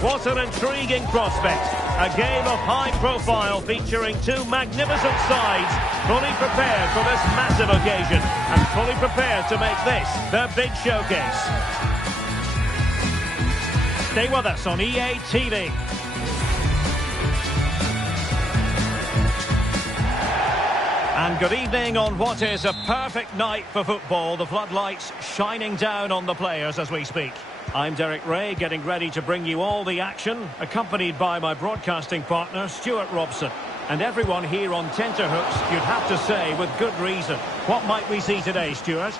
What an intriguing prospect. A game of high profile featuring two magnificent sides, fully prepared for this massive occasion and fully prepared to make this their big showcase. Stay with us on EA TV. And good evening on what is a perfect night for football. The floodlights shining down on the players as we speak. I'm Derek Ray, getting ready to bring you all the action, accompanied by my broadcasting partner, Stuart Robson. And everyone here on tenterhooks, you'd have to say, with good reason. What might we see today, Stuart?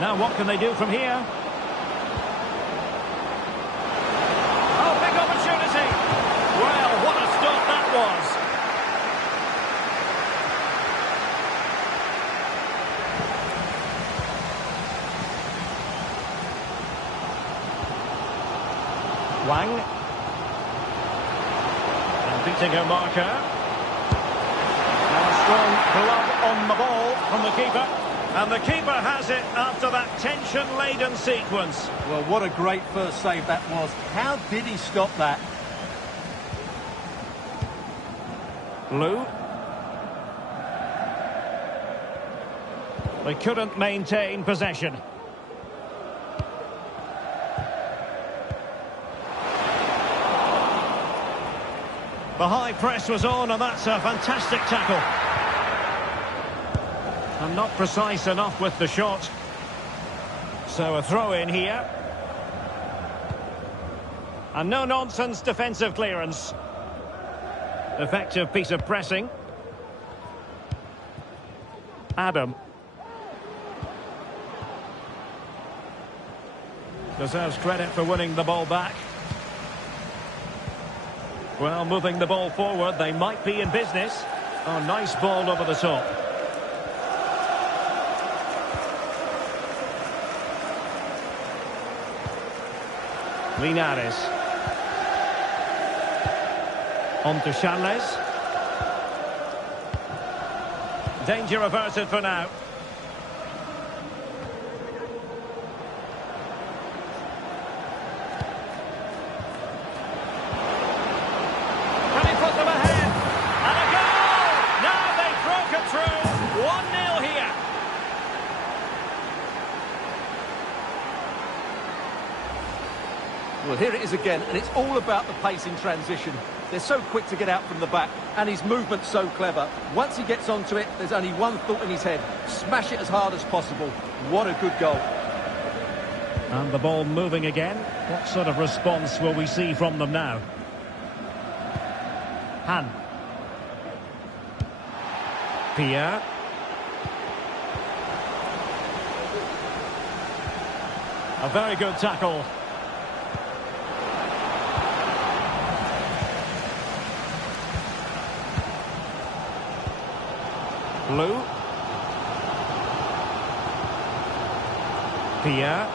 Now, what can they do from here? Oh, big opportunity! Well, what a stop that was! Wang. And beating her marker. And a strong glove on the ball from the keeper. And the keeper has it after that tension-laden sequence. Well, what a great first save that was. How did he stop that? Lou. They couldn't maintain possession. The high press was on, and that's a fantastic tackle. And not precise enough with the shot. So a throw in here. And no-nonsense defensive clearance. Effective piece of pressing. Adam. Deserves credit for winning the ball back. Well, moving the ball forward, they might be in business. Oh, nice ball over the top. Linares. On to Charles. Danger averted for now. Well, here it is again, and it's all about the pace in transition. They're so quick to get out from the back, and his movement's so clever. Once he gets onto it, there's only one thought in his head. Smash it as hard as possible. What a good goal. And the ball moving again. What sort of response will we see from them now? Han. Pierre. A very good tackle. Blue. Pierre.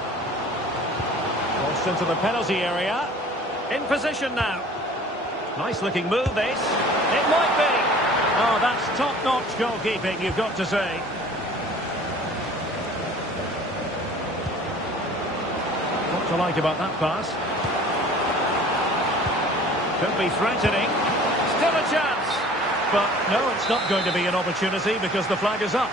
Crossed into the penalty area. In position now. Nice looking move this. It might be. Oh, that's top-notch goalkeeping, you've got to say. What to like about that pass? Could be threatening. Still a chance. But no, it's not going to be an opportunity because the flag is up.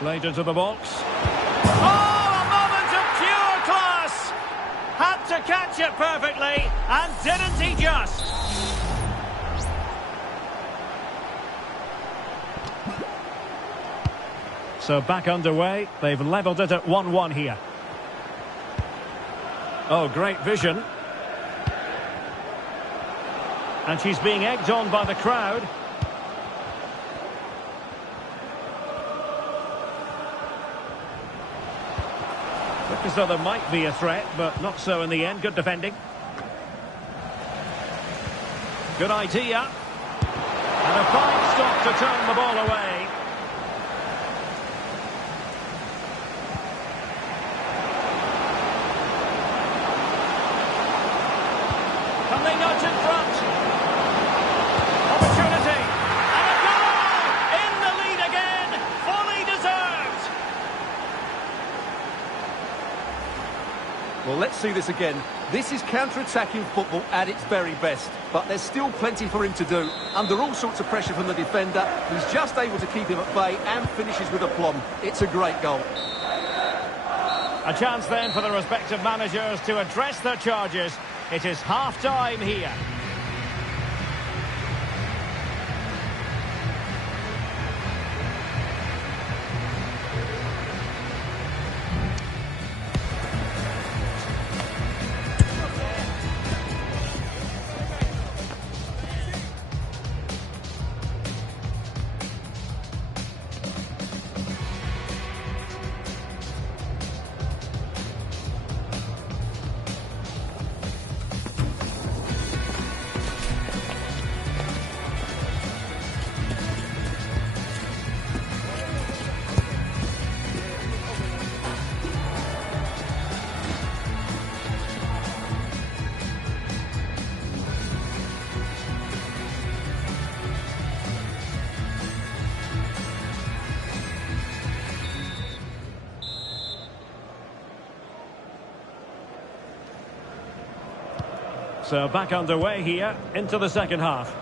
Played into the box. Oh, a moment of pure class! Had to catch it perfectly, and didn't he just? So back underway. They've levelled it at 1-1 here. Oh, great vision. And she's being egged on by the crowd. Look as though there might be a threat, but not so in the end. Good defending. Good idea. And a fine stop to turn the ball away. Can they nudge in front? Opportunity. And a goal! In the lead again. Fully deserved. Well, let's see this again. This is counter-attacking football at its very best. But there's still plenty for him to do. Under all sorts of pressure from the defender, he's just able to keep him at bay and finishes with aplomb. It's a great goal. A chance then for the respective managers to address their charges. It is half-time here. So back underway here into the second half.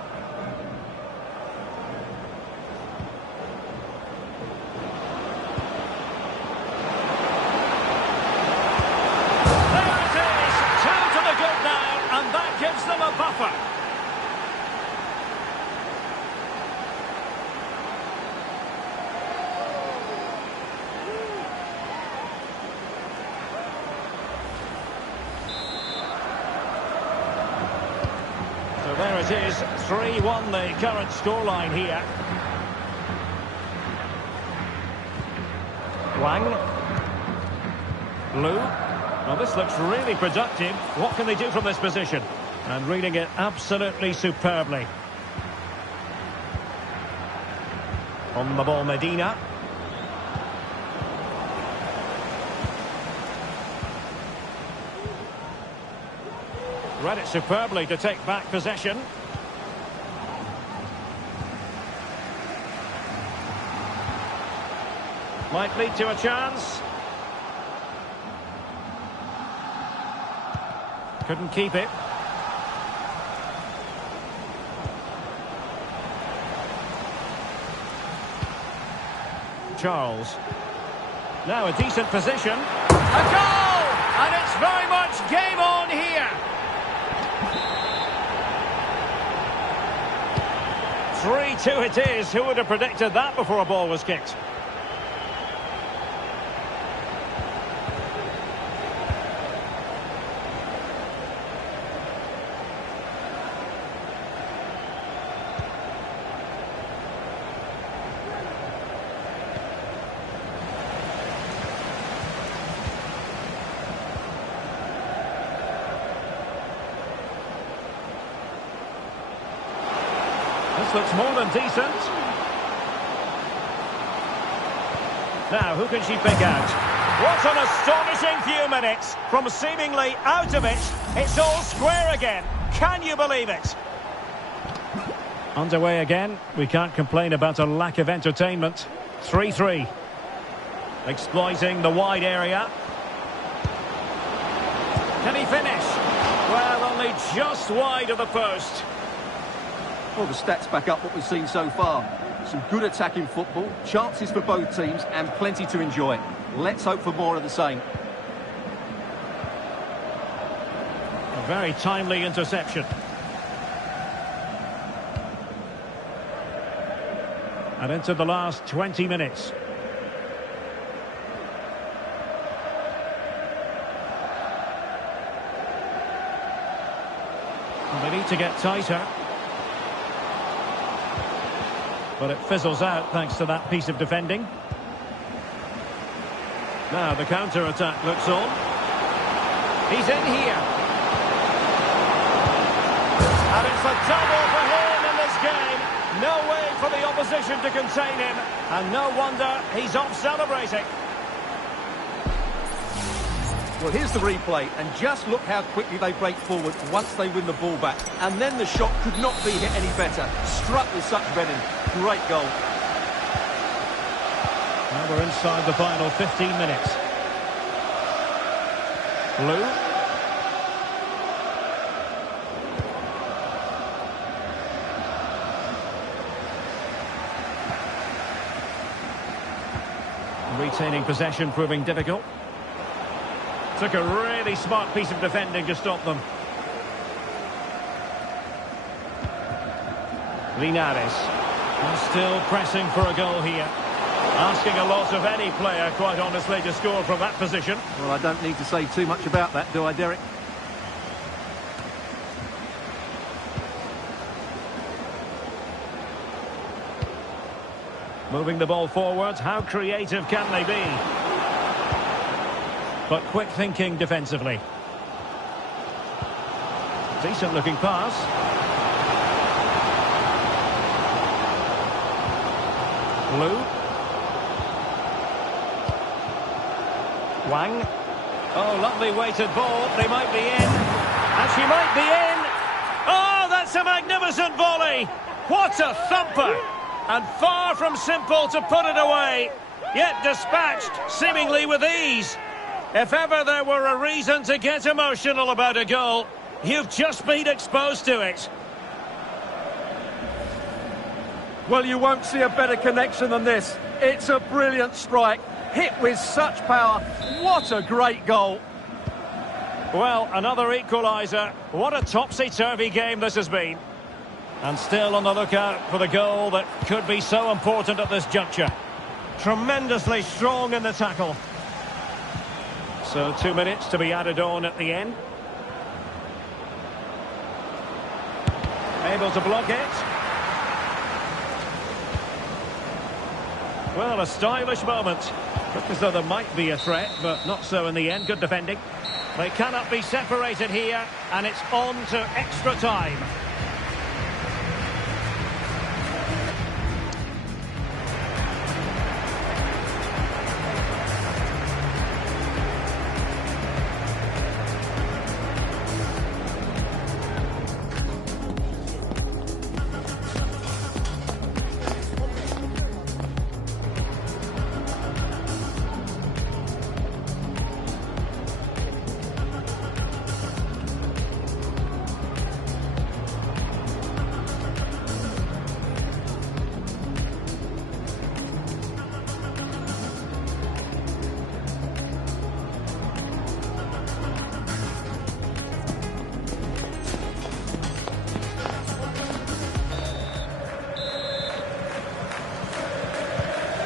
There it is, 2 to the good now, and that gives them a buffer. So there it is, 3-1 the current scoreline here. Wang. Lu. Well, this looks really productive. What can they do from this position? And reading it absolutely superbly. On the ball, Medina. Read it superbly to take back possession. Might lead to a chance. Couldn't keep it. Charles. Now a decent position. A goal! And it's very much game on here. 3-2 it is. Who would have predicted that before a ball was kicked? This looks more than decent. Now, who can she pick out? What an astonishing few minutes. From seemingly out of it, it's all square again. Can you believe it? Underway again. We can't complain about a lack of entertainment. 3-3. Exploiting the wide area. Can he finish? Well, only just wide of the post. Well, the stats back up what we've seen so far. Some good attacking football, chances for both teams, and plenty to enjoy. Let's hope for more of the same. A very timely interception. And into the last 20 minutes. And they need to get tighter. But it fizzles out thanks to that piece of defending. Now the counter-attack looks on. He's in here. And it's a double for him in this game. No way for for the opposition to contain him. And no wonder he's off celebrating. Well, here's the replay, and just look how quickly they break forward once they win the ball back. And then the shot could not be hit any better. Struck with such venom. Great goal. Now we're inside the final 15 minutes. Blue. Retaining possession proving difficult. Took a really smart piece of defending to stop them. Linares. And still pressing for a goal here. Asking a lot of any player, quite honestly, to score from that position. Well, I don't need to say too much about that, do I, Derek? Moving the ball forwards, how creative can they be? But quick thinking defensively. Decent looking pass. Blue. Wang. Oh, lovely weighted ball. They might be in. And she might be in. Oh, that's a magnificent volley. What a thumper. And far from simple to put it away. Yet dispatched, seemingly with ease. If ever there were a reason to get emotional about a goal, you've just been exposed to it. Well, you won't see a better connection than this. It's a brilliant strike. Hit with such power. What a great goal. Well, another equaliser. What a topsy-turvy game this has been. And still on the lookout for the goal that could be so important at this juncture. Tremendously strong in the tackle. So 2 minutes to be added on at the end. Able to block it. Well, a stylish moment. Looked as though there might be a threat, but not so in the end. Good defending. They cannot be separated here, and it's on to extra time.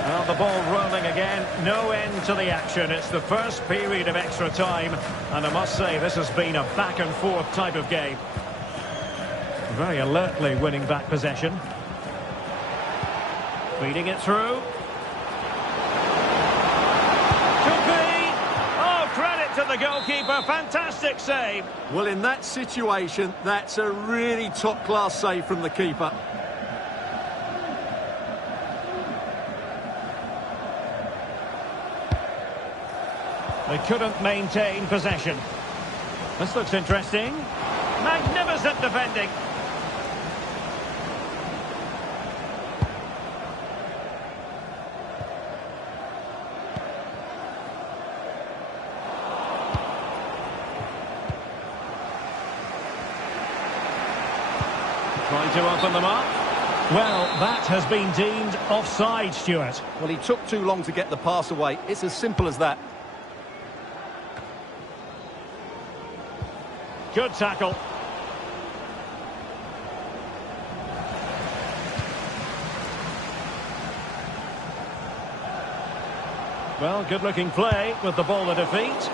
Well, the ball rolling again, no end to the action. It's the first period of extra time, and I must say this has been a back and forth type of game. Very alertly winning back possession. Feeding it through. Could be! Oh, credit to the goalkeeper, fantastic save. Well, in that situation, that's a really top-class save from the keeper. They couldn't maintain possession. This looks interesting. Magnificent defending. Trying to open them up. Well, that has been deemed offside, Stuart. Well, he took too long to get the pass away. It's as simple as that. Good tackle. Well, good-looking play with the ball at defeat.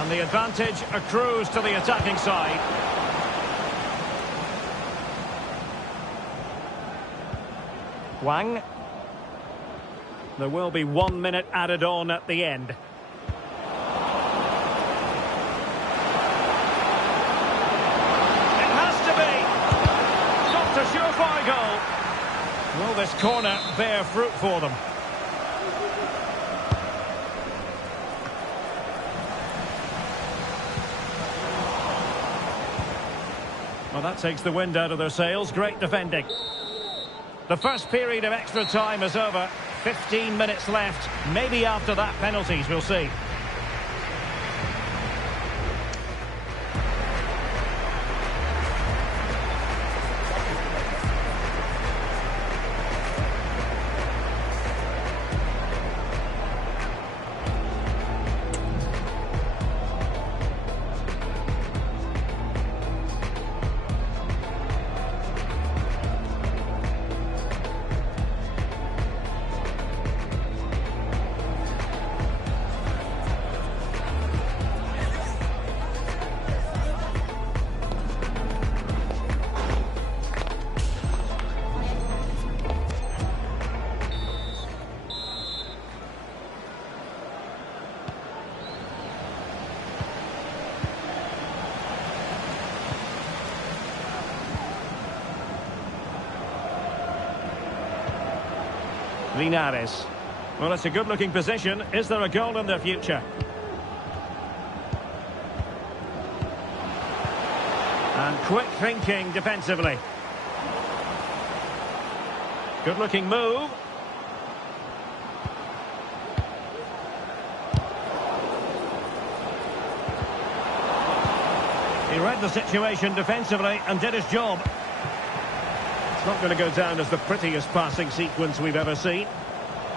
And the advantage accrues to the attacking side. Wang. There will be 1 minute added on at the end. Will this corner bear fruit for them? Well, that takes the wind out of their sails. Great defending. The first period of extra time is over. 15 minutes left. Maybe after that, penalties, we'll see. Linares. Well, it's a good-looking position. Is there a goal in the future? And quick thinking defensively. Good-looking move. He read the situation defensively and did his job. Not going to go down as the prettiest passing sequence we've ever seen.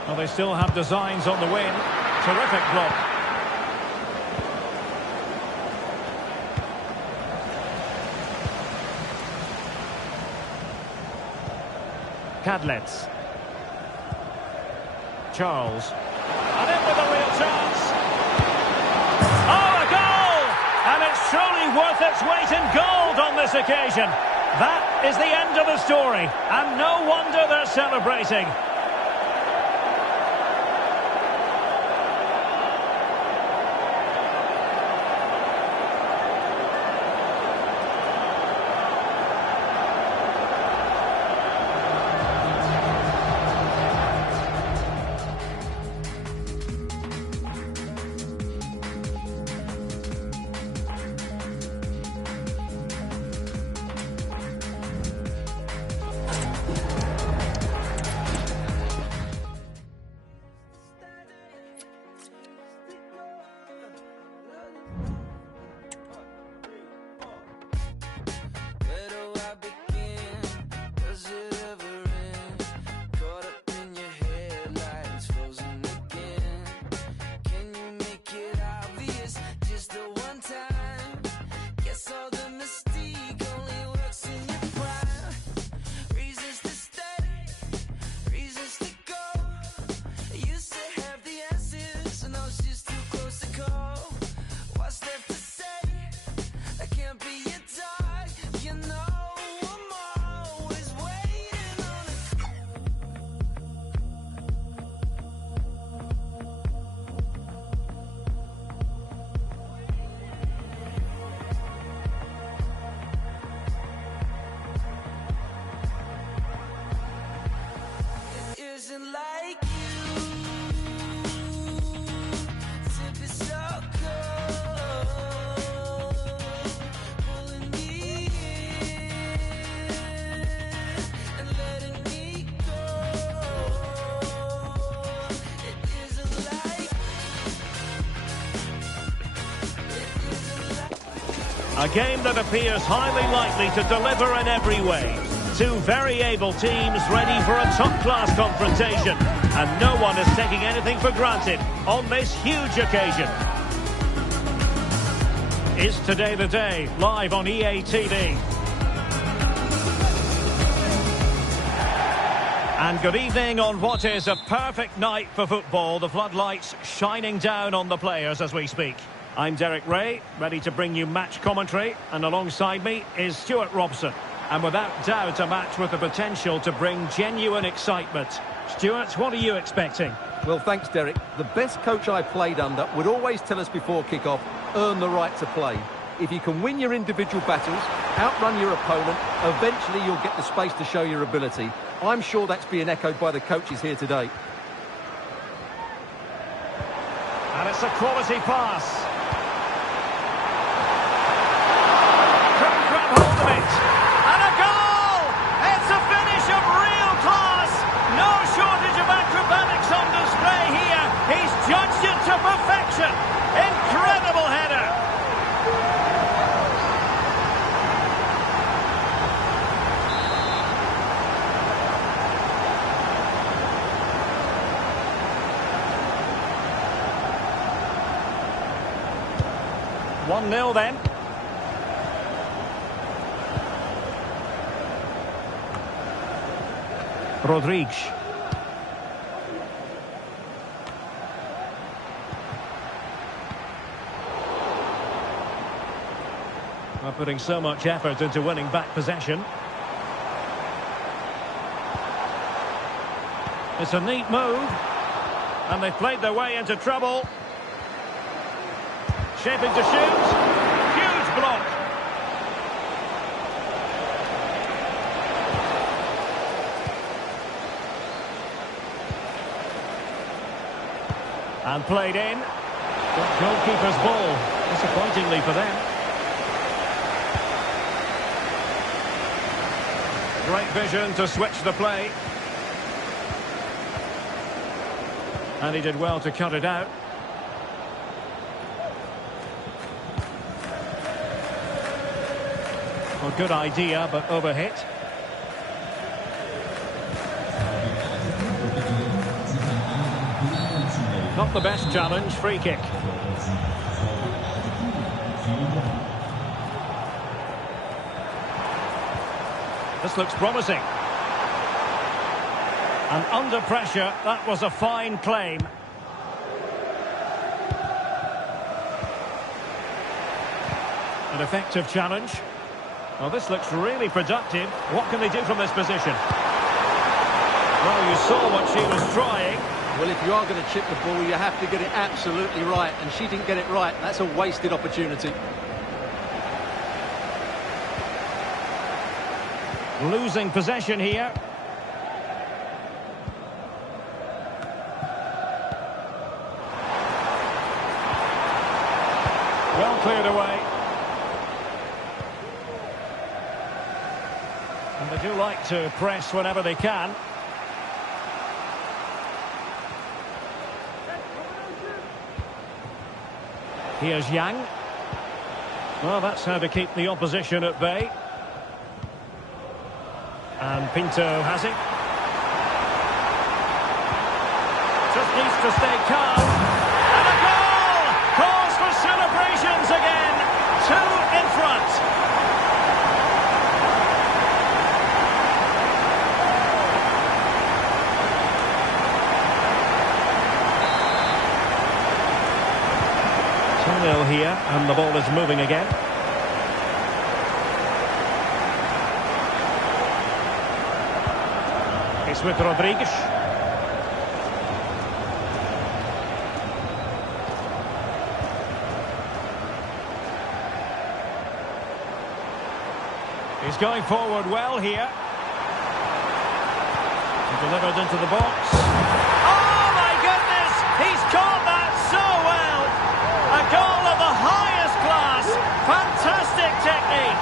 Well, they still have designs on the win. Terrific block. Cadlets. Charles. And in with a real chance. Oh, a goal! And it's truly worth its weight in gold on this occasion. That is the end of the story, and no wonder they're celebrating. A game that appears highly likely to deliver in every way. Two very able teams ready for a top-class confrontation. And no one is taking anything for granted on this huge occasion. Is today the day? Live on EA TV. And good evening on what is a perfect night for football. The floodlights shining down on the players as we speak. I'm Derek Ray, ready to bring you match commentary, and alongside me is Stuart Robson. And without doubt, a match with the potential to bring genuine excitement. Stuart, what are you expecting? Well, thanks, Derek. The best coach I played under would always tell us before kick-off, earn the right to play. If you can win your individual battles, outrun your opponent, eventually you'll get the space to show your ability. I'm sure that's being echoed by the coaches here today. And it's a quality pass. Couldn't grab hold of it. And a goal! It's a finish of real class. No shortage of acrobatics on display here. He's judged it to perfection. Incredible header. One 0 then. Rodriguez. Well, putting so much effort into winning back possession. It's a neat move. And they've played their way into trouble. Shaping to shoot. Huge block. And played in. Goalkeeper's ball. Disappointingly for them. Great vision to switch the play. And he did well to cut it out. Well, good idea, but overhit. Not the best challenge, free kick. This looks promising. And under pressure, that was a fine claim. An effective challenge. Well, this looks really productive. What can they do from this position? Well, you saw what she was trying. Well, if you are going to chip the ball, you have to get it absolutely right. And she didn't get it right. That's a wasted opportunity. Losing possession here. Well cleared away. And they do like to press whenever they can. Here's Yang. Well, that's how to keep the opposition at bay. And Pinto has it. Just needs to stay calm. And a goal! Calls for celebrations again. 2 in front. Nil here, and the ball is moving again. It's with Rodriguez. He's going forward well here. He delivered into the box. Oh my goodness! He's caught that so well! A goal of the highest class. Fantastic technique.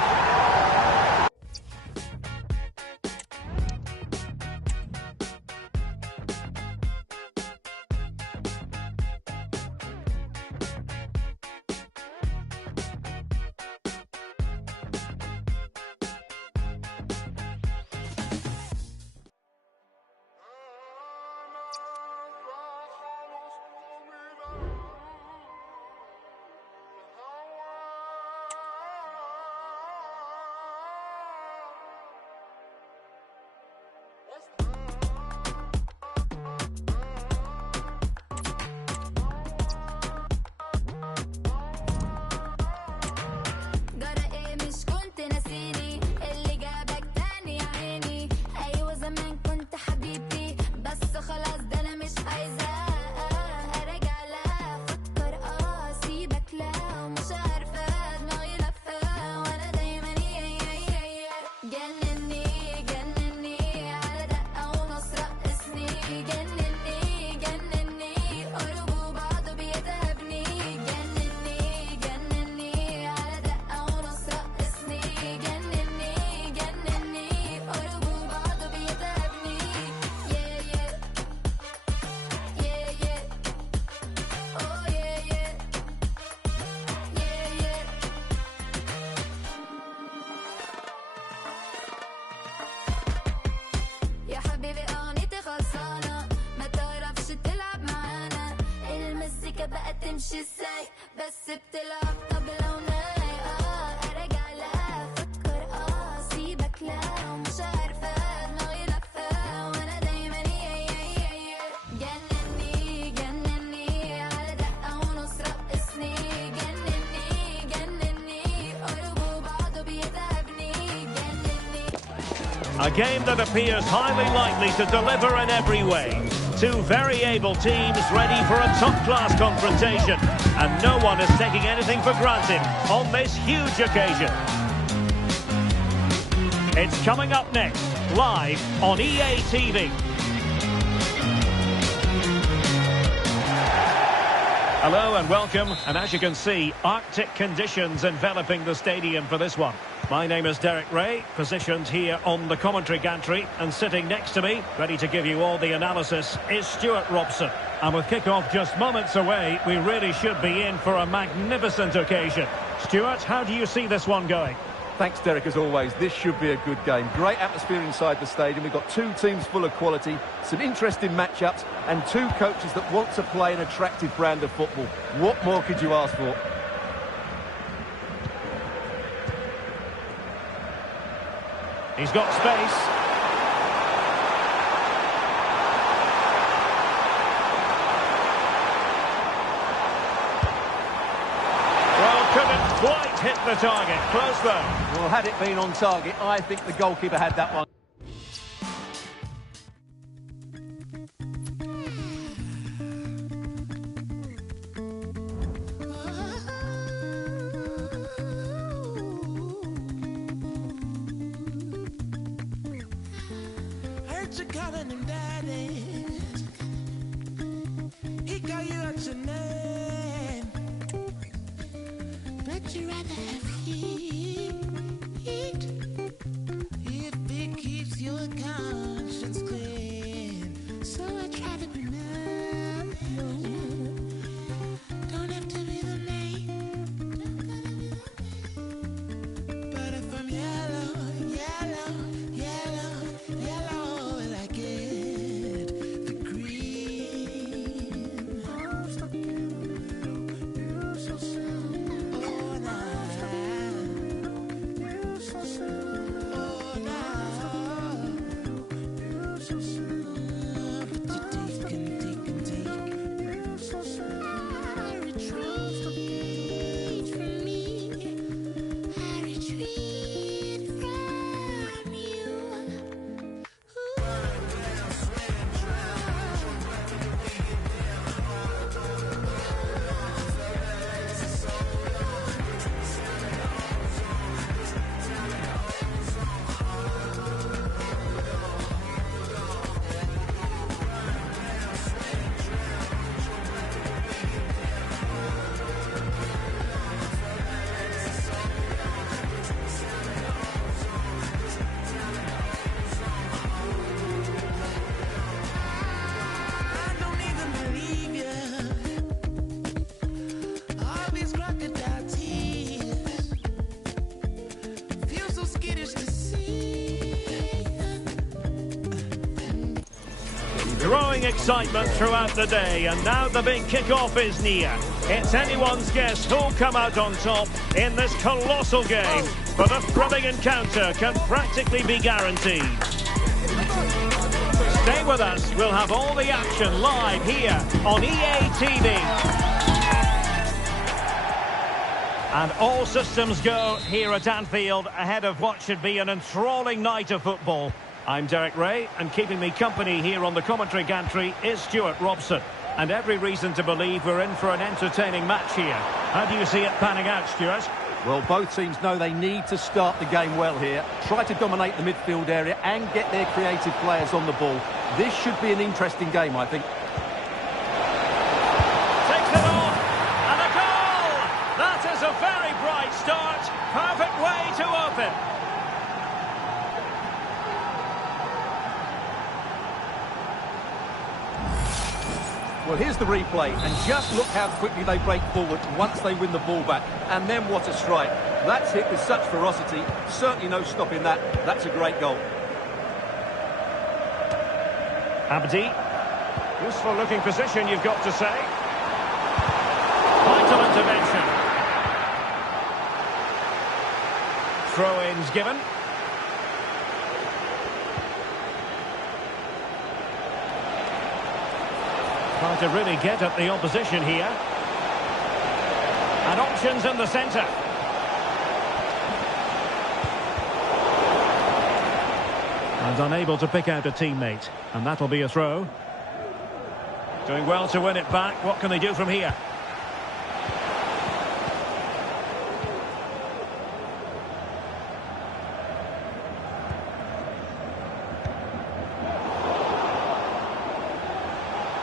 خلصانة ما تعرفش تلعب معانا المزيكا بقت تمشي ازاي بس بتلعب طبلة وناي ارجع لها فكر سيبك لا ومش عارفة دماغي لفة وانا دايما جنني جنني على دقة ونص رقصني جنني جنني قربوا بعضه بيتعبني جنني. A game that appears highly likely to deliver in every way. Two very able teams ready for a top-class confrontation. And no one is taking anything for granted on this huge occasion. It's coming up next, live on EA TV. Hello and welcome, and as you can see, Arctic conditions enveloping the stadium for this one. My name is Derek Ray, positioned here on the commentary gantry, and sitting next to me, ready to give you all the analysis, is Stuart Robson. And with kick-off just moments away, we really should be in for a magnificent occasion. Stuart, how do you see this one going? Thanks, Derek, as always. This should be a good game. Great atmosphere inside the stadium. We've got two teams full of quality, some interesting matchups, and two coaches that want to play an attractive brand of football. What more could you ask for? He's got space. Well, couldn't quite hit the target. Close though. Well, had it been on target, I think the goalkeeper had that one. Heard you calling him daddy. He call you out your name, but you rather have heat if it keeps your conscience clean. So I try to be mellow. Don't have to be the name, but if I'm yellow, yellow, yellow, yellow, will I get the green? I'm stuck in the middle. You're so sad. Oh, nah. You're so sad. Oh, nah. You're so sad. But you take and take and take. You're so sad. I retreat from me. I retreat from you. I don't even believe you. All these crocodile tears feel so skittish to see. Growing excitement throughout the day, and now the big kick-off is near. It's anyone's guess who'll come out on top in this colossal game, but a thrilling encounter can practically be guaranteed. Stay with us, we'll have all the action live here on EA TV. And all systems go here at Anfield ahead of what should be an enthralling night of football. I'm Derek Ray, and keeping me company here on the commentary gantry is Stuart Robson. And every reason to believe we're in for an entertaining match here. How do you see it panning out, Stuart? Well, both teams know they need to start the game well here. Try to dominate the midfield area and get their creative players on the ball. This should be an interesting game, I think. Takes it off, and a goal! That is a very bright start. Perfect way to open. Well, here's the replay, and just look how quickly they break forward once they win the ball back. And then what a strike. That's hit with such ferocity. Certainly no stopping that. That's a great goal. Abdi. Useful looking position, you've got to say. Vital intervention. Throw-ins given. Trying to really get at the opposition here. And options in the centre. And unable to pick out a teammate. And that'll be a throw. Doing well to win it back. What can they do from here?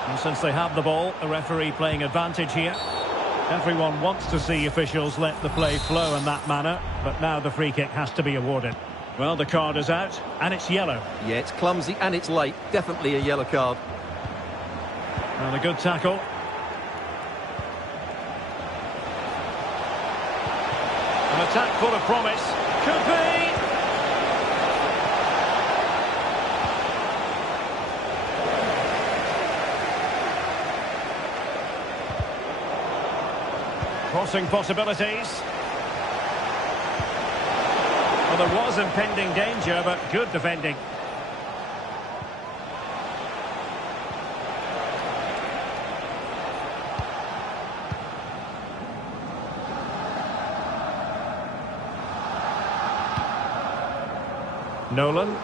And since they have the ball, the referee playing advantage here. Everyone wants to see officials let the play flow in that manner, but now the free kick has to be awarded. Well, the card is out, and it's yellow. Yeah, it's clumsy and it's late. Definitely a yellow card. And a good tackle. An attack full of promise. Could be! Crossing possibilities. Well, there was impending danger, but good defending. Nolan. Could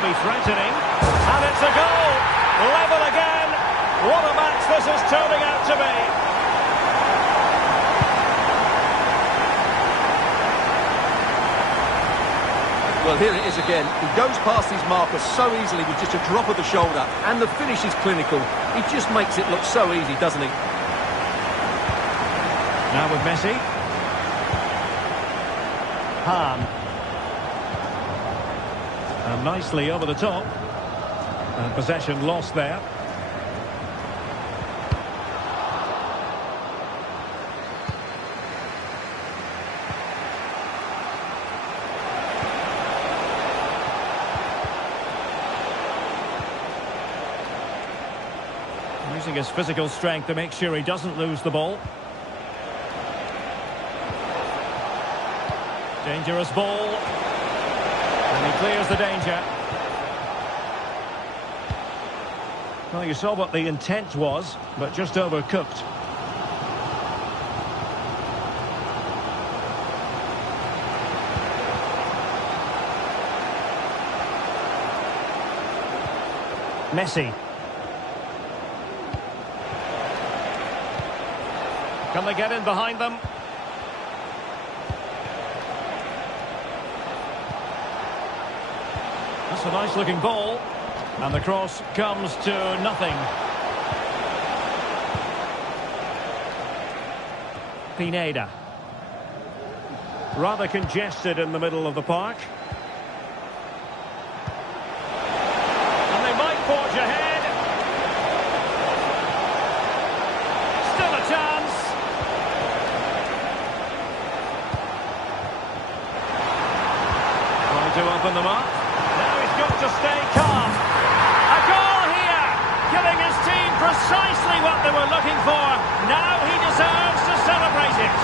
be threatening. And it's a goal! Level again! What a match this is turning out to be! Well, here it is again. He goes past his marker so easily with just a drop of the shoulder. And the finish is clinical. He just makes it look so easy, doesn't he? Now with Messi. Hahn. And nicely over the top. And possession lost there. Using his physical strength to make sure he doesn't lose the ball. Dangerous ball. And he clears the danger. Well, you saw what the intent was, but just overcooked. Messi. Can they get in behind them? That's a nice looking ball. And the cross comes to nothing. Pineda. Rather congested in the middle of the park. And they might forge ahead. Still a chance. To open them up. Now he's got to stay calm. A goal here, giving his team precisely what they were looking for. Now he deserves to celebrate it.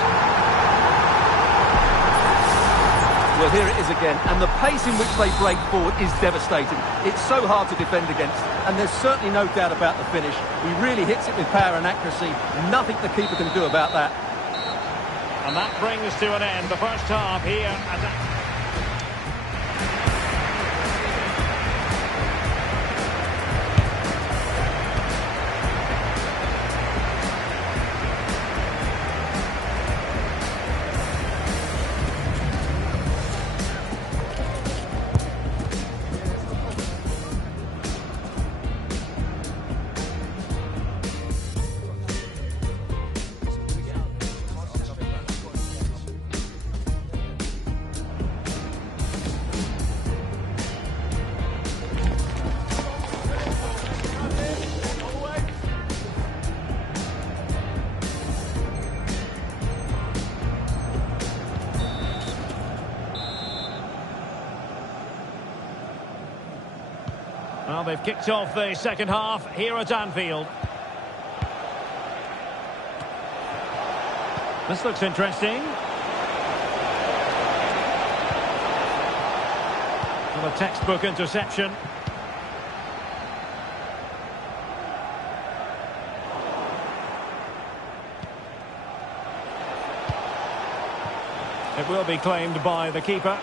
Well, here it is again, and the pace in which they break forward is devastating. It's so hard to defend against, and there's certainly no doubt about the finish. He really hits it with power and accuracy. Nothing the keeper can do about that. And that brings to an end the first half here at Well, they've kicked off the second half here at Anfield. This looks interesting. Well, a textbook interception. It will be claimed by the keeper.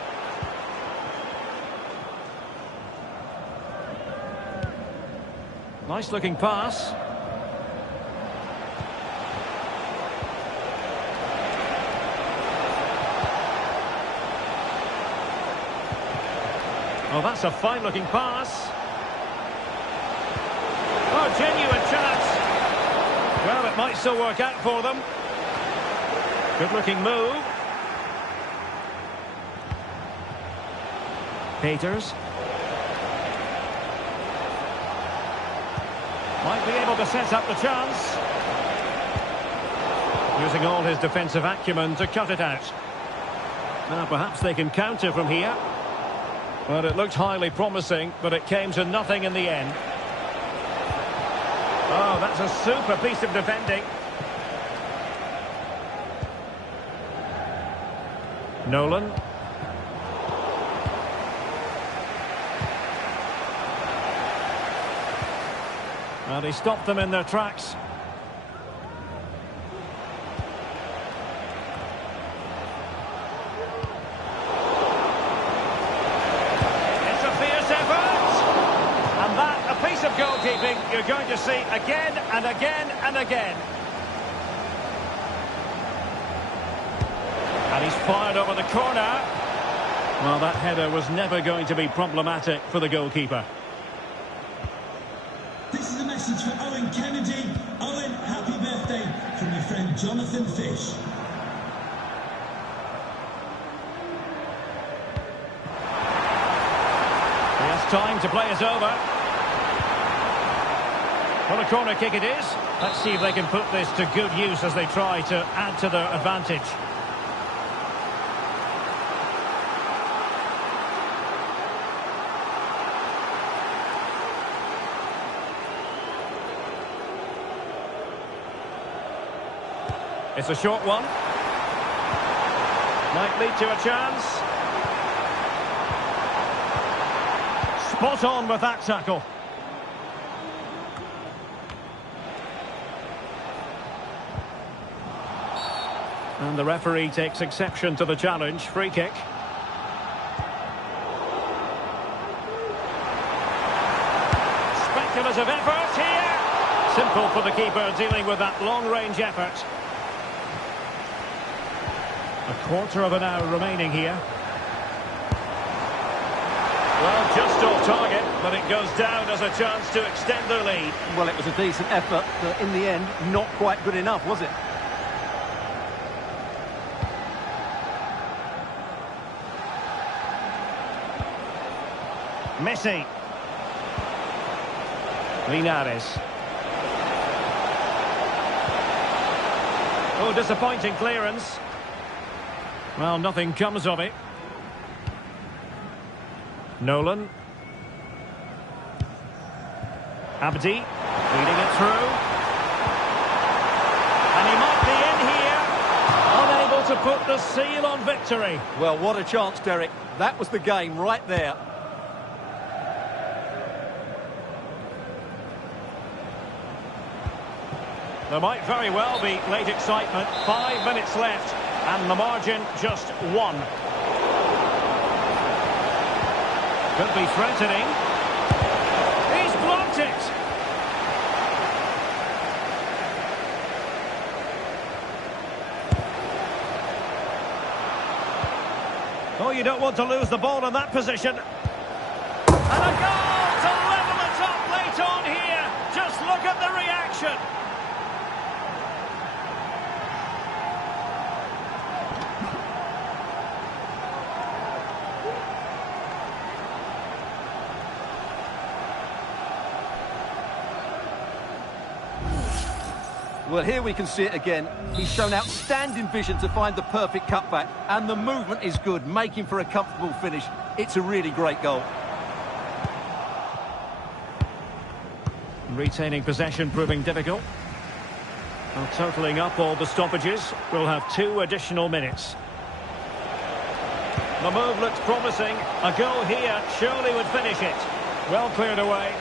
Nice looking pass. Oh, that's a fine looking pass. Oh, genuine chance. Well, it might still work out for them. Good looking move. Peters. Might be able to set up the chance. Using all his defensive acumen to cut it out. Now perhaps they can counter from here. Well, it looked highly promising, but it came to nothing in the end. Oh, that's a super piece of defending. Nolan. Well, he stopped them in their tracks. It's a fierce effort! And that, a piece of goalkeeping you're going to see again and again and again. And he's fired over the corner. Well, that header was never going to be problematic for the goalkeeper. This is a message for Owen Kennedy. Owen, happy birthday from your friend Jonathan Fish. He has time to play it over. Well, a corner kick it is. Let's see if they can put this to good use as they try to add to their advantage. It's a short one. Might lead to a chance. Spot on with that tackle. And the referee takes exception to the challenge. Free kick. Speculative effort here. Simple for the keeper dealing with that long-range effort. A quarter of an hour remaining here. Well, just off target, but it goes down as a chance to extend their lead. Well, it was a decent effort, but in the end, not quite good enough, was it? Messi. Linares. Oh, disappointing clearance. Well, nothing comes of it. Nolan. Abdi, leading it through. And he might be in here. Unable to put the seal on victory. Well, what a chance, Derek. That was the game right there. There might very well be late excitement. 5 minutes left. And the margin just 1. Could be threatening. He's blocked it. Oh, you don't want to lose the ball in that position. And a goal to level it up late on here. Just look at the reaction. Well, here we can see it again. He's shown outstanding vision to find the perfect cutback, and the movement is good, making for a comfortable finish. It's a really great goal. Retaining possession proving difficult. Well, totalling up all the stoppages, we'll have 2 additional minutes. The move looks promising. A goal here surely would finish it. Well cleared away.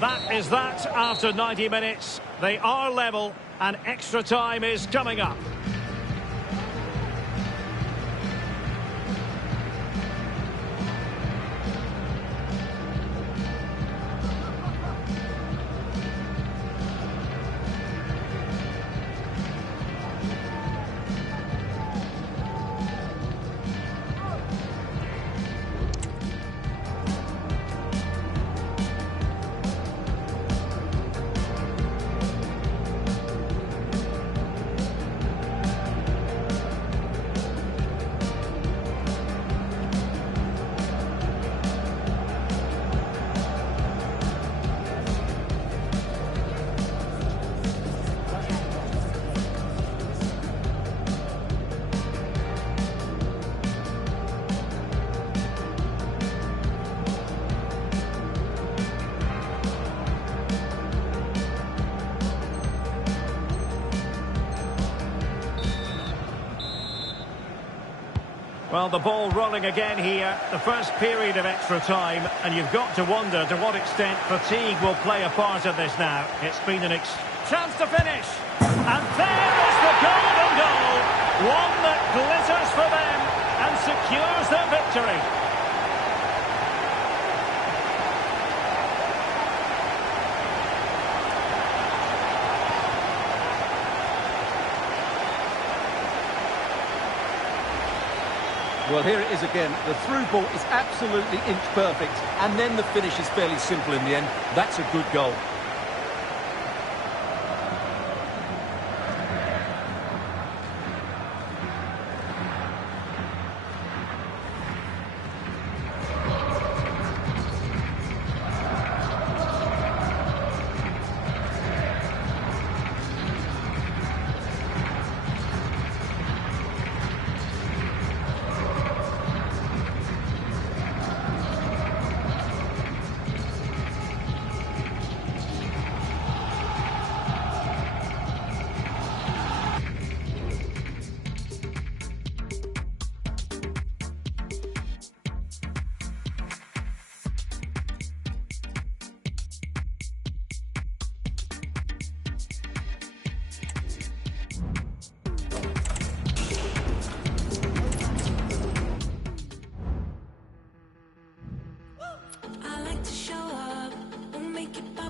That is that after 90 minutes. They are level and extra time is coming up. Well, the ball rolling again here, the first period of extra time, and you've got to wonder to what extent fatigue will play a part of this now. It's been an chance to finish, and there is the golden goal, one that glitters for them and secures their victory. Well, here it is again. The through ball is absolutely inch perfect, and then the finish is fairly simple in the end. That's a good goal.